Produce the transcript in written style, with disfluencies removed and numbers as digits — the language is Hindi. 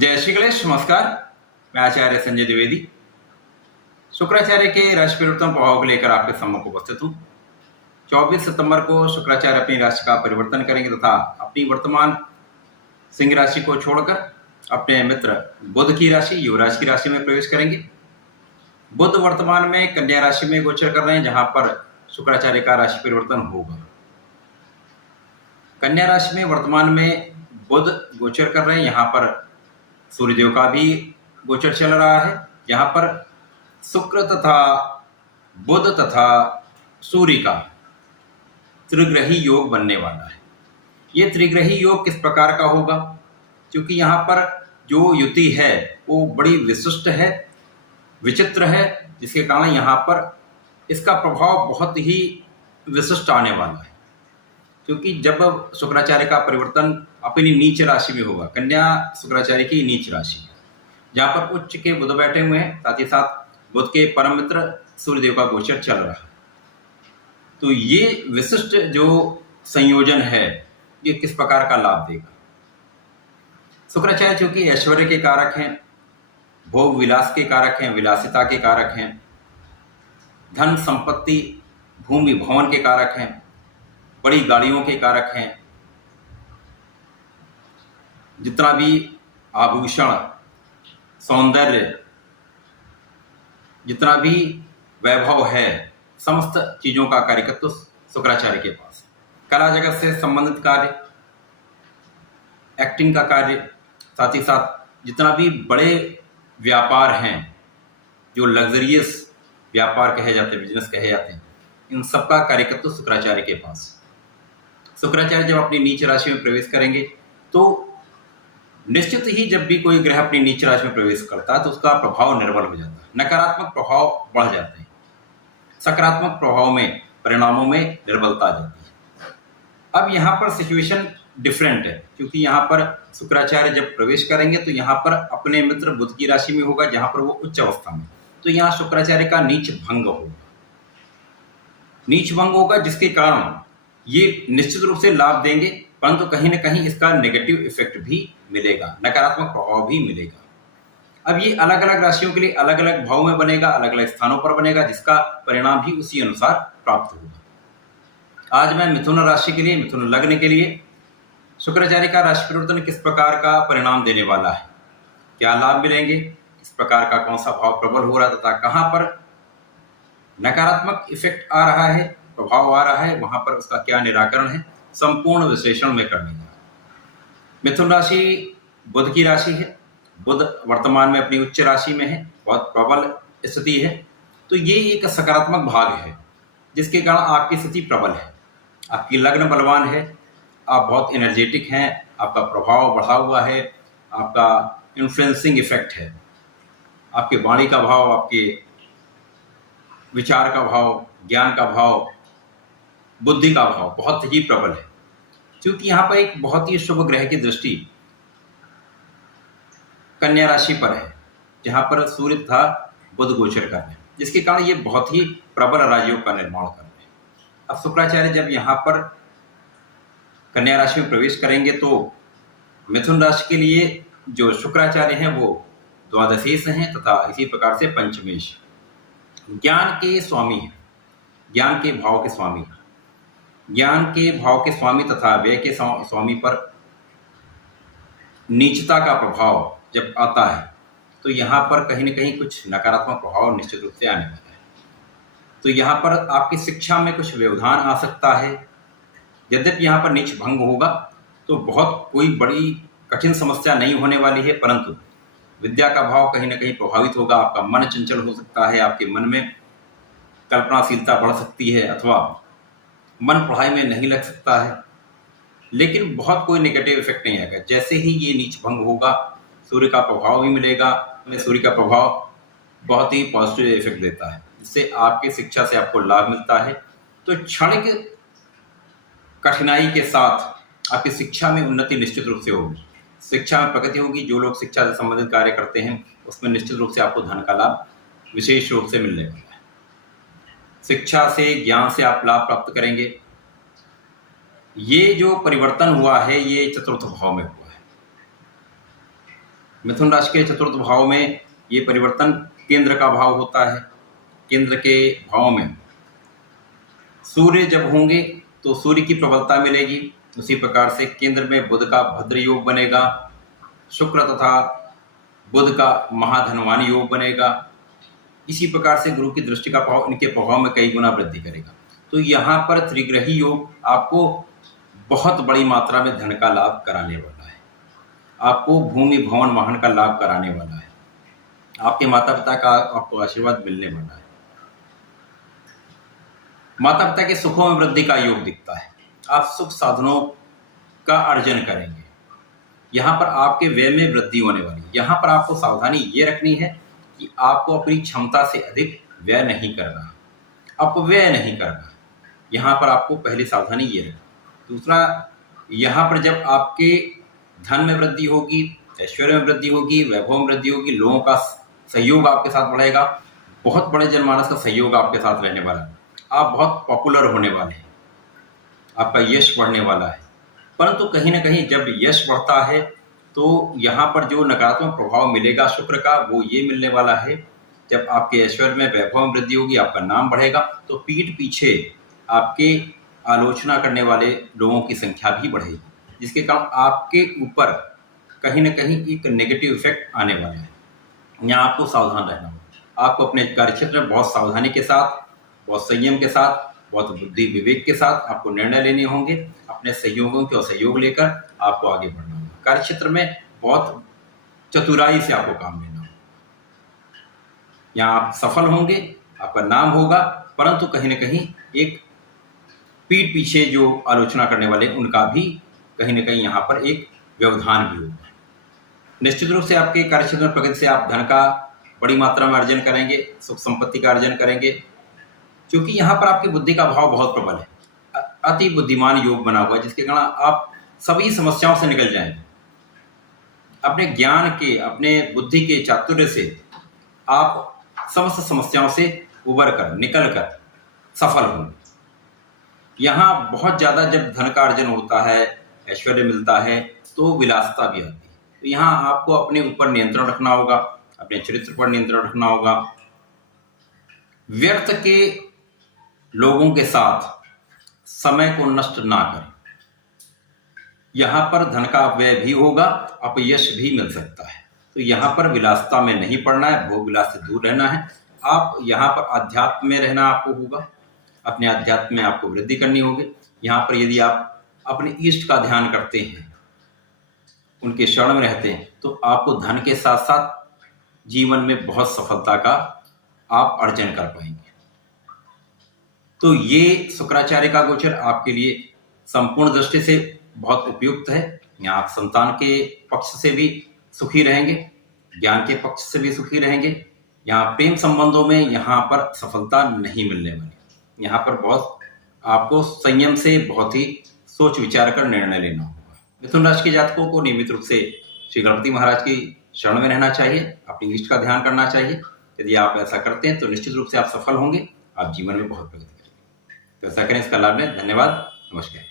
जय श्री गणेश। नमस्कार, मैं आचार्य संजय द्विवेदी शुक्राचार्य के राशि परिवर्तन प्रभाव को लेकर आपके सम्मुख उपस्थित हूँ। 24 सितंबर को शुक्राचार्य अपनी राशि का परिवर्तन करेंगे तथा अपनी वर्तमान सिंह राशि को छोड़कर अपने मित्र बुध की राशि युवराज की राशि में प्रवेश करेंगे। बुध वर्तमान में कन्या राशि में गोचर कर रहे हैं, जहां पर शुक्राचार्य का राशि परिवर्तन होगा। कन्या राशि में वर्तमान में बुध गोचर कर रहे हैं, यहाँ पर सूर्यदेव का भी गोचर चल रहा है, जहां पर शुक्र तथा बुध तथा सूर्य का त्रिग्रही योग बनने वाला है। ये त्रिग्रही योग किस प्रकार का होगा, क्योंकि यहाँ पर जो युति है वो बड़ी विशिष्ट है, विचित्र है, जिसके कारण यहाँ पर इसका प्रभाव बहुत ही विशिष्ट आने वाला है। क्योंकि जब शुक्राचार्य का परिवर्तन अपनी नीच राशि में होगा, कन्या शुक्राचार्य की नीच राशि, जहाँ पर उच्च के बुध बैठे हुए हैं, साथ ही साथ बुध के परम मित्र सूर्यदेव का गोचर चल रहा है, तो ये विशिष्ट जो संयोजन है ये किस प्रकार का लाभ देगा। शुक्राचार्य चूंकि ऐश्वर्य के कारक हैं, भोग विलास के कारक हैं, विलासिता के कारक हैं, धन संपत्ति भूमि भवन के कारक हैं, बड़ी गाड़ियों के कारक हैं, जितना भी आभूषण सौंदर्य जितना भी वैभव है, समस्त चीजों का कारकत्व शुक्राचार्य के पास। कला जगत से संबंधित कार्य, एक्टिंग का कार्य, साथ ही साथ जितना भी बड़े व्यापार हैं, जो लग्जरियस व्यापार कहे जाते हैं, बिजनेस कहे जाते हैं, इन सबका कारकत्व शुक्राचार्य के पास। शुक्राचार्य जब अपनी नीच राशि में प्रवेश करेंगे तो निश्चित ही जब भी कोई ग्रह अपनी नीच राशि में प्रवेश करता है तो उसका प्रभाव निर्बल हो जाता है, नकारात्मक प्रभाव बढ़ जाते हैं, सकारात्मक प्रभाव में परिणामों में निर्बलता आ जाती है। अब यहाँ पर सिचुएशन डिफरेंट है, क्योंकि यहाँ पर शुक्राचार्य जब प्रवेश करेंगे तो यहाँ पर अपने मित्र बुध की राशि में होगा, जहाँ पर वो उच्च अवस्था में, तो यहाँ शुक्राचार्य का नीच भंग होगा। नीच भंग होगा जिसके कारण ये निश्चित रूप से लाभ देंगे, परंतु कहीं ना कहीं इसका नेगेटिव इफेक्ट भी मिलेगा, नकारात्मक प्रभाव भी मिलेगा। अब ये अलग अलग राशियों के लिए अलग अलग भाव में बनेगा, अलग अलग स्थानों पर बनेगा, जिसका परिणाम भी उसी अनुसार प्राप्त होगा। आज मैं मिथुन राशि के लिए, मिथुन लग्न के लिए शुक्राचार्य का राशि परिवर्तन किस प्रकार का परिणाम देने वाला है, क्या लाभ मिलेंगे, इस प्रकार का कौन सा भाव प्रबल हो रहा है तथा कहाँ पर नकारात्मक इफेक्ट आ रहा है, प्रभाव आ रहा है, वहां पर उसका क्या निराकरण है, संपूर्ण विश्लेषण में करने का। मिथुन राशि बुध की राशि है, बुध वर्तमान में अपनी उच्च राशि में है, बहुत प्रबल स्थिति है, तो ये एक सकारात्मक भाग है जिसके कारण आपकी स्थिति प्रबल है, आपकी लग्न बलवान है, आप बहुत एनर्जेटिक हैं, आपका प्रभाव बढ़ा हुआ है, आपका इन्फ्लुएंसिंग इफेक्ट है, आपके वाणी का भाव, आपके विचार का भाव, ज्ञान का भाव, बुद्धि का भाव बहुत ही प्रबल है। क्योंकि यहाँ पर एक बहुत ही शुभ ग्रह की दृष्टि कन्या राशि पर है, जहाँ पर सूर्य तथा बुध गोचर कर रहे हैं, जिसके कारण ये बहुत ही प्रबल राजयोग का निर्माण कर रहे हैं। अब शुक्राचार्य जब यहाँ पर कन्या राशि में प्रवेश करेंगे तो मिथुन राशि के लिए जो शुक्राचार्य हैं वो द्वादशेश हैं तथा इसी प्रकार से पंचमेश, ज्ञान के स्वामी हैं, ज्ञान के भाव के स्वामी, ज्ञान के भाव के स्वामी तथा व्यय के स्वामी पर नीचता का प्रभाव जब आता है तो यहाँ पर कहीं न कहीं कुछ नकारात्मक प्रभाव निश्चित रूप से आने वाला है। तो यहाँ पर आपकी शिक्षा में कुछ व्यवधान आ सकता है। यद्यपि यहाँ पर नीच भंग होगा तो बहुत कोई बड़ी कठिन समस्या नहीं होने वाली है, परंतु विद्या का भाव कहीं ना कहीं प्रभावित होगा, आपका मन चंचल हो सकता है, आपके मन में कल्पनाशीलता बढ़ सकती है, अथवा मन पढ़ाई में नहीं लग सकता है, लेकिन बहुत कोई नेगेटिव इफेक्ट नहीं आएगा। जैसे ही ये नीच भंग होगा सूर्य का प्रभाव भी मिलेगा, सूर्य का प्रभाव बहुत ही पॉजिटिव इफेक्ट देता है, जिससे आपकी शिक्षा से आपको लाभ मिलता है। तो क्षणिक कठिनाई के साथ आपकी शिक्षा में उन्नति निश्चित रूप से होगी, शिक्षा में प्रगति होगी। जो लोग शिक्षा से संबंधित कार्य करते हैं उसमें निश्चित रूप से आपको धन का लाभ विशेष रूप से मिलने वाला है। शिक्षा से, ज्ञान से आप लाभ प्राप्त करेंगे। ये जो परिवर्तन हुआ है ये चतुर्थ भाव में हुआ है। मिथुन राशि के चतुर्थ भाव में ये परिवर्तन केंद्र का भाव होता है। केंद्र के भाव में सूर्य जब होंगे तो सूर्य की प्रबलता मिलेगी। उसी प्रकार से केंद्र में बुध का भद्र योग बनेगा, शुक्र तथा बुध का महाधनवान योग बनेगा। इसी प्रकार से गुरु की दृष्टि का प्रभाव इनके प्रभाव में कई गुना वृद्धि करेगा। तो यहाँ पर त्रिग्रही योग आपको बहुत बड़ी मात्रा में धन का लाभ कराने वाला है। आपको भूमि भवन वाहन का लाभ कराने वाला है। आपके माता पिता का आपको आशीर्वाद मिलने वाला है। माता पिता के सुखों में वृद्धि का योग दिखता है। आप सुख साधनों का अर्जन करेंगे। यहाँ पर आपके व्यय में वृद्धि होने वाली है। यहाँ पर आपको सावधानी ये रखनी है कि आपको अपनी क्षमता से अधिक व्यय नहीं करना, अपव्यय नहीं करना। यहाँ पर आपको पहली सावधानी ये रखनी। दूसरा, यहाँ पर जब आपके धन में वृद्धि होगी, ऐश्वर्य में वृद्धि होगी, वैभव में वृद्धि होगी, लोगों का सहयोग आपके साथ बढ़ेगा, बहुत बड़े जनमानस का सहयोग आपके साथ रहने वाला है। आप बहुत पॉपुलर होने वाले हैं, आपका यश बढ़ने वाला है। परंतु कहीं ना कहीं जब यश बढ़ता है तो यहाँ पर जो नकारात्मक प्रभाव मिलेगा शुक्र का, वो ये मिलने वाला है, जब आपके ऐश्वर्य में वैभव में वृद्धि होगी, आपका नाम बढ़ेगा, तो पीठ पीछे आपके आलोचना करने वाले लोगों की संख्या भी बढ़ेगी, जिसके कारण आपके ऊपर कहीं ना कहीं एक नेगेटिव इफेक्ट आने वाला है। यहाँ आपको सावधान रहना होगा। आपको अपने कार्यक्षेत्र में बहुत सावधानी के साथ, बहुत संयम के साथ, बहुत बुद्धि विवेक के साथ आपको निर्णय लेने होंगे। अपने सहयोगियों के सहयोग लेकर आपको आगे बढ़ना होगा। कार्यक्षेत्र में बहुत चतुराई से आपको काम लेना होगा। यहाँ आप सफल होंगे, आपका नाम होगा, परंतु कहीं ना कहीं एक पीठ पीछे जो आलोचना करने वाले उनका भी कहीं ना कहीं यहाँ पर एक व्यवधान भी होगा। निश्चित रूप से आपके कार्यक्षेत्र में प्रगति से आप धन का बड़ी मात्रा में अर्जन करेंगे, सुख संपत्ति का अर्जन करेंगे, क्योंकि यहाँ पर आपकी बुद्धि का भाव बहुत प्रबल है। अति बुद्धिमान योग बना हुआ है, जिसके कारण आप सभी समस्याओं से निकल जाएंगे। अपने ज्ञान के, अपने बुद्धि के चातुर्य से आप समस्त समस्याओं से उबर कर, निकल कर सफल होंगे। यहाँ बहुत ज़्यादा जब धन का अर्जन होता है, ऐश्वर्य मिलता है, तो विलासिता भी आती है। तो यहाँ आपको अपने ऊपर नियंत्रण रखना होगा, अपने चरित्र पर नियंत्रण रखना होगा। व्यर्थ के लोगों के साथ समय को नष्ट ना करें। यहाँ पर धन का व्यय भी होगा, अपयश भी मिल सकता है। तो यहाँ पर विलासिता में नहीं पड़ना है, भोग विलास से दूर रहना है। आप यहाँ पर अध्यात्म में रहना आपको होगा, अपने अध्यात्म में आपको वृद्धि करनी होगी। यहाँ पर यदि आप अपने इष्ट का ध्यान करते हैं, उनके शरण में रहते हैं, तो आपको धन के साथ साथ जीवन में बहुत सफलता का आप अर्जन कर पाएंगे। तो ये शुक्राचार्य का गोचर आपके लिए संपूर्ण दृष्टि से बहुत उपयुक्त है। यहाँ आप संतान के पक्ष से भी सुखी रहेंगे, ज्ञान के पक्ष से भी सुखी रहेंगे। यहाँ प्रेम संबंधों में यहाँ पर सफलता नहीं मिलने वाली। यहाँ पर बहुत आपको संयम से बहुत ही सोच विचार कर निर्णय लेना होगा। मिथुन राशि के जातकों को नियमित रूप से श्री गणपति महाराज की शरण में रहना चाहिए, अपनी इष्ट का ध्यान करना चाहिए। यदि आप ऐसा करते हैं तो निश्चित रूप से आप सफल होंगे, आप जीवन में बहुत प्रगति करेंगे। तो ऐसा करें, इसका लाभ लें। धन्यवाद, नमस्कार।